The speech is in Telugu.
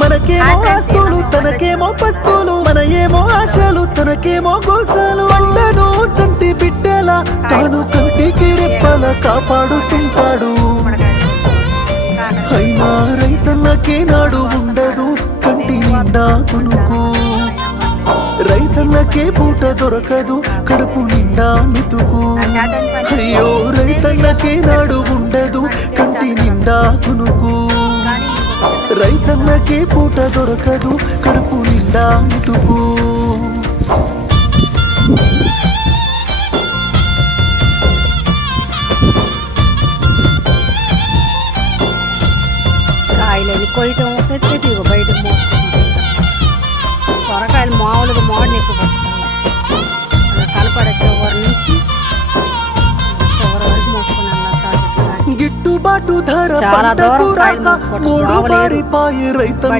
మనకేమో ఆస్తులు తనకేమో పస్తులు, మన ఏమో ఆశలు తనకేమో గోసాలు. అండను చంటి బిడ్డల తాను కంటికి రెప్పల కాపాడుతుంటాడు. అయినా రైతన్నకే నాడు ఉండదు కంటి నిండా కునుకు, రైతన్నకే పూట దొరకదు కడుపు నిండా మెతుకు. అయ్యో రైతన్నకే నాడు ఉండదు కంటి నిండా కునుకు, రైతన్నకే పూట దొరకదు కడుపు నిండా మెతుకు. కాయలు కొయ్యటం పెట్టి బయట సొరకాయలు మామూలుగా మోడని ఎక్కువ పట్టుకుంటాం, కలపడ చివరి నుంచి చివరి వరకు మోసుకుని గిట్టుబాటు ధర చాలా పంటకు దూరం రాక మూడు బారిపాయే రైతన్న